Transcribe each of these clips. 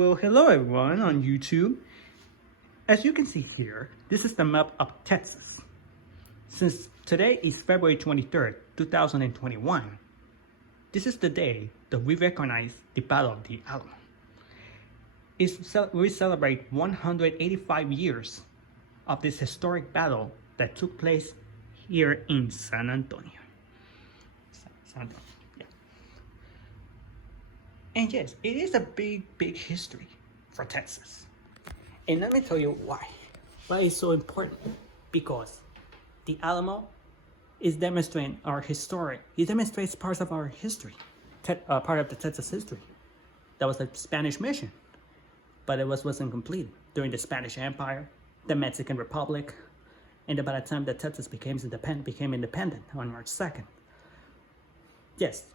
Well, hello everyone on YouTube. As you can see here, this is the map of Texas. Since today is February 23rd, 2021, this is the day that we recognize the Battle of the Alamo. We celebrate 185 years of this historic battle that took place here in San Antonio. Yeah. And yes, it is a big history for Texas. And let me tell you why. Why it's so important. Because the Alamo is demonstrating our history. It demonstrates parts of our history, part of the Texas history. That was a Spanish mission, but it wasn't complete during the Spanish Empire, the Mexican Republic, and by the time that Texas became independent on March 2nd. Yes,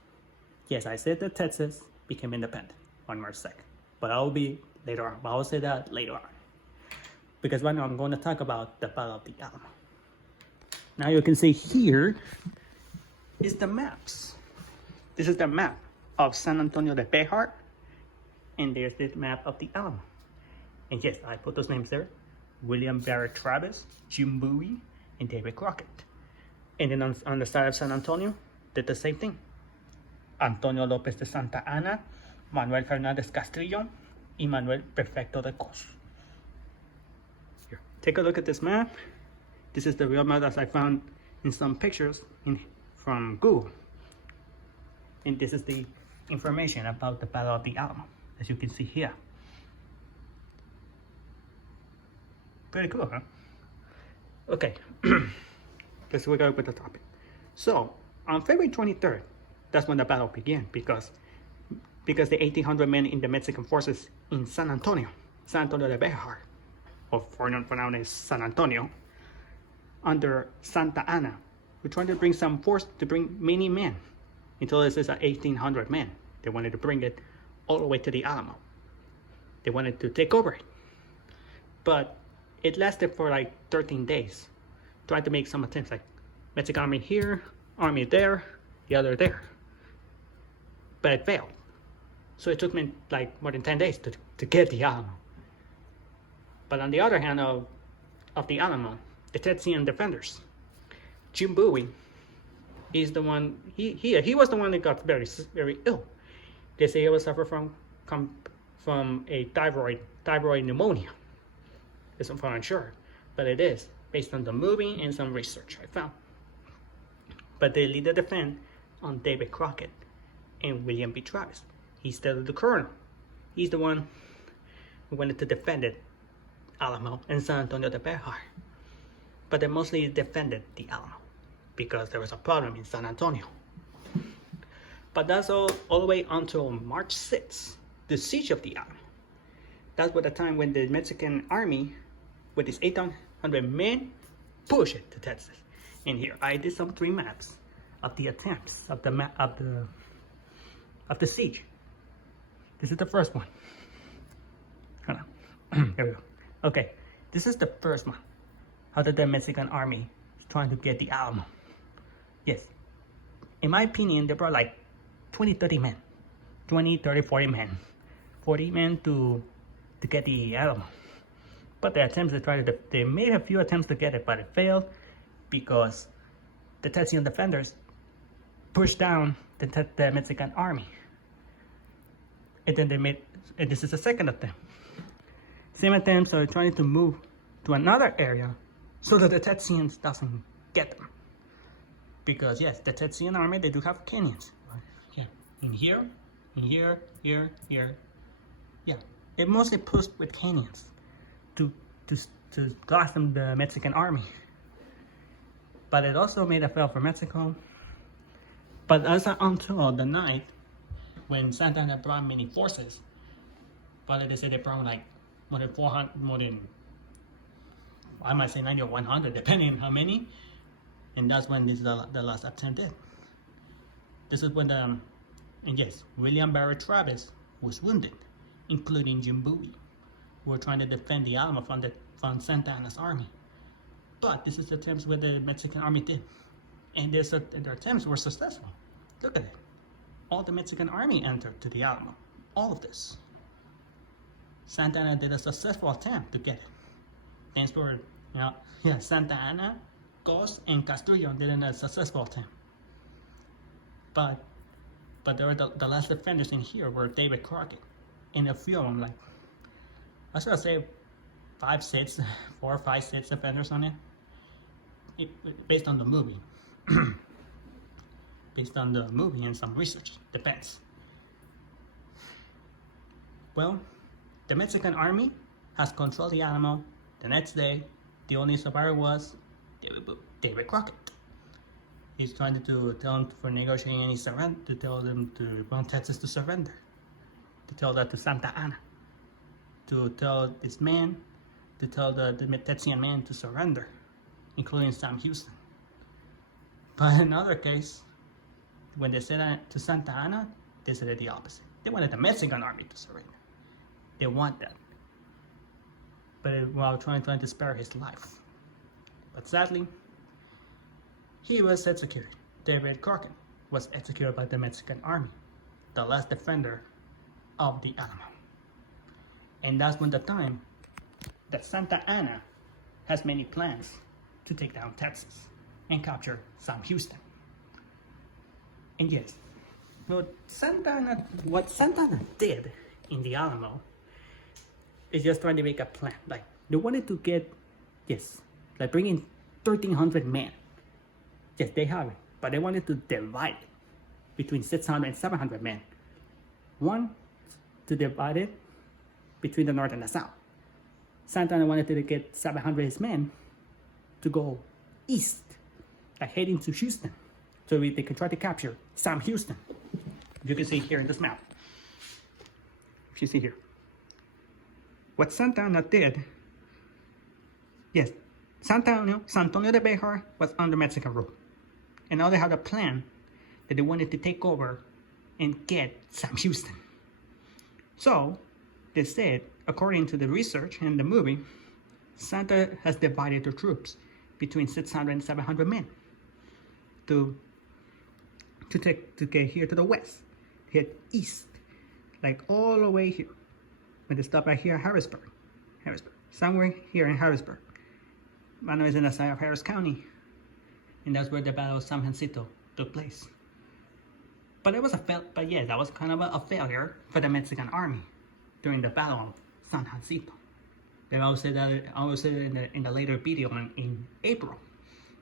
I said that Texas became independent on March 2nd, but I will say that later on. Because right now I'm going to talk about the Battle of the Alamo. Now you can see here is the maps. This is the map of San Antonio de Bejar, and there's the map of the Alamo. And yes, I put those names there: William Barrett Travis, Jim Bowie, and David Crockett. And then on the side of San Antonio, did the same thing: Antonio Lopez de Santa Ana, Manuel Fernandez Castillo, y Manuel Perfecto de Cos. Here, take a look at this map. This is the real map that I found in some pictures from Google. And this is the information about the Battle of the Alamo, as you can see here. Pretty cool, huh? Okay, let's go with the topic. So, on February 23rd, that's when the battle began, because the 1,800 men in the Mexican forces in San Antonio de Bejar, or known as San Antonio, under Santa Ana, were trying to bring some force to bring many men until this is 1,800 men. They wanted to bring it all the way to the Alamo. They wanted to take over it, but it lasted for like 13 days, trying to make some attempts, like Mexican army here, army there, the other there, but it failed. So it took me like more than 10 days to get the Alamo. But on the other hand of the Alamo, the Texian defenders, Jim Bowie is the one. He was the one that got very ill. They say he was suffering from a thyroid pneumonia. It's unsure, but it is based on the movie and some research I found. But they lead the defense on David Crockett and William B. Travis. He's still the colonel. He's the one who wanted to defend it, Alamo and San Antonio de Bejar. But they mostly defended the Alamo because there was a problem in San Antonio. But that's all the way until March 6th, the siege of the Alamo. That was the time when the Mexican army, with its 800 men, pushed it to Texas. And here I did some 3 maps of the attempts of the siege. This is the first one. Hold on. There we go. Okay, this is the first one. How did the Mexican army trying to get the Alamo? Yes, in my opinion, they brought like 20, 30 men. 20, 30, 40 men. 40 men to get the Alamo. But the attempts they made a few attempts to get it, but it failed because the Texian defenders pushed down the Mexican army. And then and this is the second attempt. Same attempts are trying to move to another area so that the Texians doesn't get them. Because yes, the Texian army, they do have canyons. Yeah, in here, here. Yeah, it mostly pushed with canyons to glass them the Mexican army. But it also made a fail for Mexico. But as until the night when Santa Ana brought many forces, but they said they brought like more than I might say 90 or 100, depending on how many. And that's when the last attempt did. This is when and yes, William Barrett Travis was wounded, including Jim Bowie, who were trying to defend the Alamo from Santa Ana's army. But this is the attempts where the Mexican army did. And their attempts were successful. Look at it. All the Mexican army entered to the Alamo. All of this. Santa Anna did a successful attempt to get it. Thanks for, Santa Anna, Ghost, and Castillo did a successful attempt. But there were the last defenders in here were David Crockett. And a few of them, like, I should say 4 or 5 6 defenders on it based on the movie. Based on the movie and some research, depends. Well, the Mexican army has controlled the Alamo. The next day, the only survivor was David Crockett. He's trying to tell them for negotiating any surrender, to tell them to want Texas to surrender, to tell that to Santa Anna, to tell this man, to tell the Texian man to surrender, including Sam Houston. But in another case, when they said that to Santa Anna, they said the opposite. They wanted the Mexican army to surrender. They want that. But while trying to spare his life. But sadly, he was executed. David Crockett was executed by the Mexican army, the last defender of the Alamo. And that's when the time that Santa Anna has many plans to take down Texas and capture Sam Houston. And yes, what Santa Anna did in the Alamo is just trying to make a plan. Like, they wanted to get, like bring in 1,300 men. Yes, they have it, but they wanted to divide it between 600 and 700 men. One, to divide it between the North and the South. Santa Anna wanted to get 700 of his men to go east, like heading to Houston, so they could try to capture Sam Houston. You can see here in this map. If you see here, what Santa Anna did, San Antonio de Bejar was under Mexican rule. And now they had a plan that they wanted to take over and get Sam Houston. So they said, according to the research and the movie, Santa has divided the troops between 600 and 700 men to get here to the west, head east, like all the way here. When they stop right here, Harrisburg, somewhere here in Harrisburg. I know it's in the side of Harris County, and that's where the Battle of San Jacinto took place. But it was that was kind of a failure for the Mexican army during the Battle of San Jacinto. They always say that in the later video in April,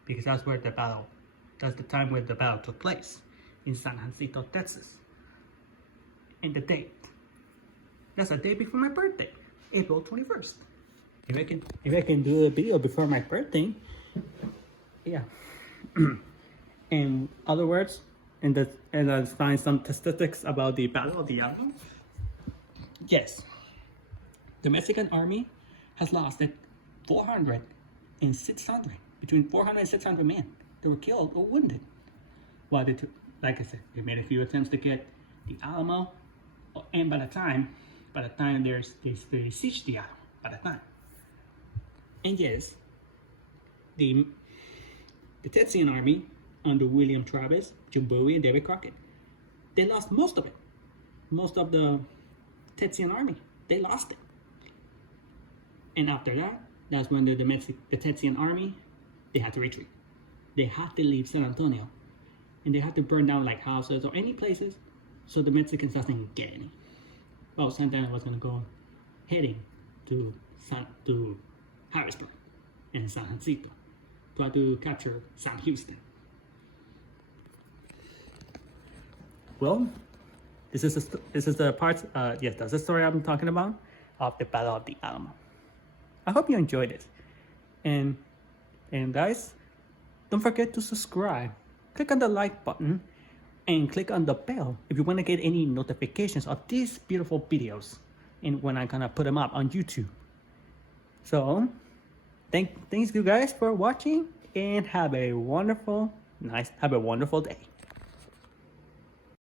because that's the time where the battle took place in San Jacinto, Texas. And the date, that's a day before my birthday, April 21st. If I can do a video before my birthday, yeah. In other words, and let's find some statistics about the Battle of the Alamo. Yes, the Mexican army has lost 400 and 600, between 400 and 600 men. They were killed or wounded. While like I said, they made a few attempts to get the Alamo, and by the time they sieged the Alamo, by the time. And yes, the Texian army under William Travis, John Bowie, and David Crockett, they lost most of it. Most of the Texian army, they lost it. And after that, that's when the Texian army, they had to retreat. They had to leave San Antonio, and they had to burn down like houses or any places, so the Mexicans doesn't get any. Well, Santa Anna was going to go heading to Harrisburg and San Jacinto, try to capture Sam Houston. Well, this is the part. That's the story I'm talking about of the Battle of the Alamo. I hope you enjoyed it, and guys, don't forget to subscribe. Click on the like button and click on the bell if you want to get any notifications of these beautiful videos and when I'm gonna put them up on YouTube. So thanks you guys for watching, and have a wonderful day.